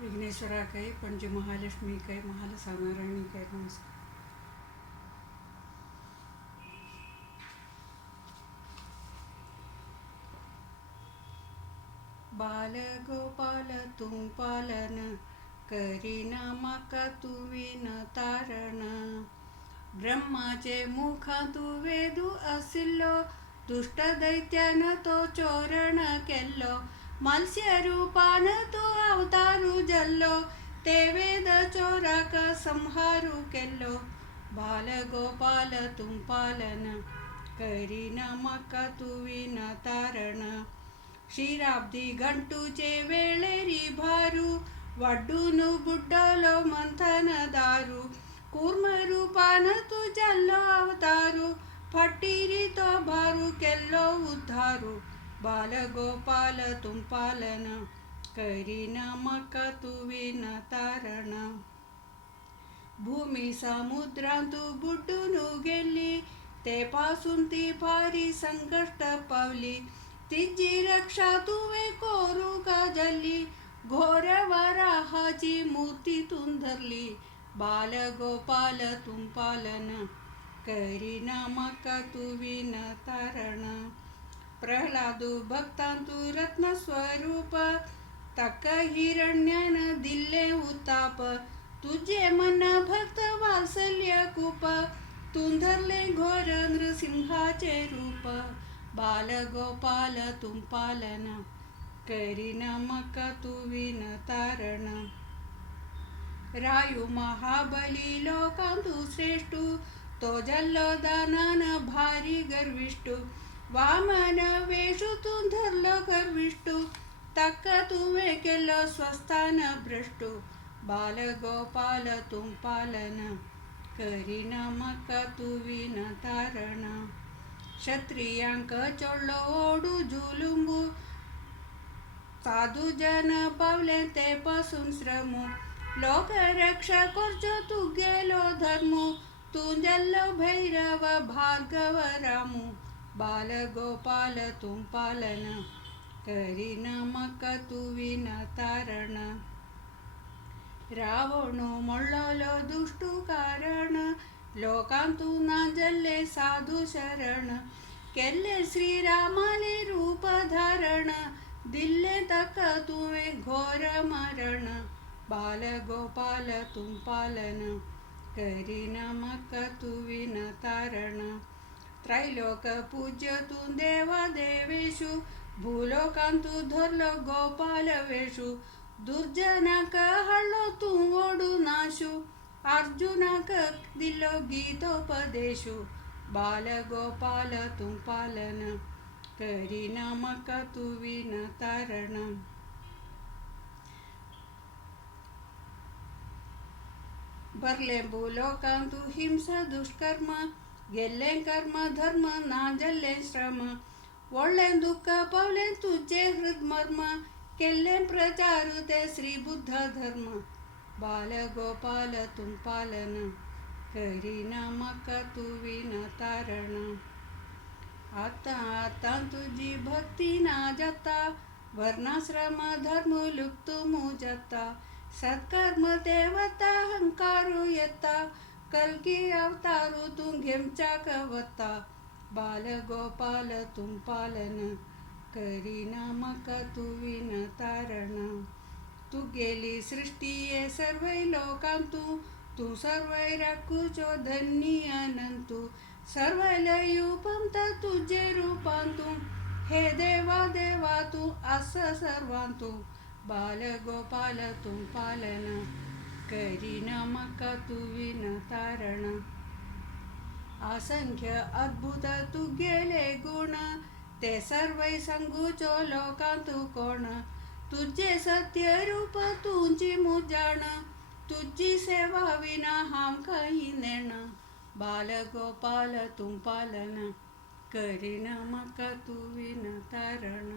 विघ्नेश्वराकै पणजी महालक्ष्मीकै महालसानारायणीकै नमस्कार. बाल गोपाल तुम पालन करीना माका तुविन तारण. ब्रह्माचे मुखा तू वेदू असिल्लो, दुष्ट दैत्यान तो चोरण केल्लो. मत्स्य रूपान तो अवतारू जल्लो, ते वेद चोराक संहारू केल्लो. बाल गोपाल तुम पालन करीना माका तुविन तारण. ಕ್ಷೀರಾಬ್ದಿ ಗಂಟುಚೆ ವೇಳೆರಿ ಭಾರು, ವಡ್ಡೂನು ಬುಡ್ಡलो ಮಂಥನದಾರು. ಕೂರ್ಮ ರೂಪಾನ ತು ಜಲ್ಲೋ ಅವತಾರು, ಫಟ್ಟಿರಿ तो भारू केल्लो उद्धारू. बाल गोपाल तुम पालन करीना मका तुविन तारण. भूमी समुद्रांतू बुड्डूनु गेली, ते पासून ती फारी संकट पावली. तिची रक्षा तुवे कोरू का जल्ली, घोर वराहाची मूर्तीतून धरली. बाल गोपाल तुम पालन करीना मका तुविन तारण. प्रल्हादू भक्तांतू रत्न स्वरूप, तक हिरण्यान दिले उताप. तुझे मन भक्त वात्सल्य कूप, तू धरले घोर नृसिंहाचे रूप. बाल गोपाल तुम पालन करीना मका तुविन तारण. रायू महाबली लोकांतू श्रेष्ठू, तो जल्लो दानान भारी गर्विष्ठू. वामन वेषू तू धरलो गर्विष्ठू, तक्क तुवे केलो स्वस्थान भ्रष्टू. बाल गोपाल तुम पालन करीना मका तुविन तारण. क्षत्रियांक चोडलो ओडू जुलुंबू, साधू जन पावले ते पासून श्रमू. लोक रक्षा करचो तू गेलो धर्मू, तू जल्लो भैरव भार्गव रामू. बाल गोपाल तुम पालन करीना मका तुविन तारण. रावणू मोळलो दुष्टू कारण, लोकांतू ना जल्ले साधू शरण. केले श्रीरामाने रूप धारण, दिल्ले तक तुवे घोर मरण. बाल गोपाल तुम पालन करीना मका तुविन तारण. त्रैलोक पूज्य तू देवा देवेशु, भूलोकांतू धरलो गोपाल वेषू. दुर्जनाक हळ्ळो तू ओडू नाशू, अर्जुनाक दिलो गीतोपदेशू. बाल गोपाल तुम पालन करीना मका तुविन तारण. भरले भूलोकांतू हिंसा दुष्कर्म, गेल्ले कर्म धर्म ना जल्ले श्रम. ओळ्ळे दुःख पावले तुझे हृदमर्म, केल्ले प्रचारू ते श्री बुद्ध धर्म. बाल गोपाल तुम पालन करीना मका तुविन तारण. आता आता तुझी भक्ती ना जाता, वर्णाश्रम धर्म लुप्तुमू जाता. सत्कर्म देवता हंकारू येता, कल्की अवतारू तू घेमचा कवता. बाल गोपाल तुम पालन करीना मका तुविन तारण. तू गेली सृष्टीये सर्वै लोकांतू, तू सर्वै राखूचो धन्य अनंतू. सर्वलयू पंत तुझे रूपांतू, हे देवा देवा तू अस सर्वांतू. बाल गोपाल तुम पालन करीना मका तुविन तारण. असंख्य अद्भुत तू गेले गुण, ते सर्वै सांगूचो लोकांतू कोण. तुझे सत्य रूप तुझी मुजाण, तुझी सेवा विना हाम काही नेण. बाल गोपाल तुम पालन करीना मका तुविन तारण.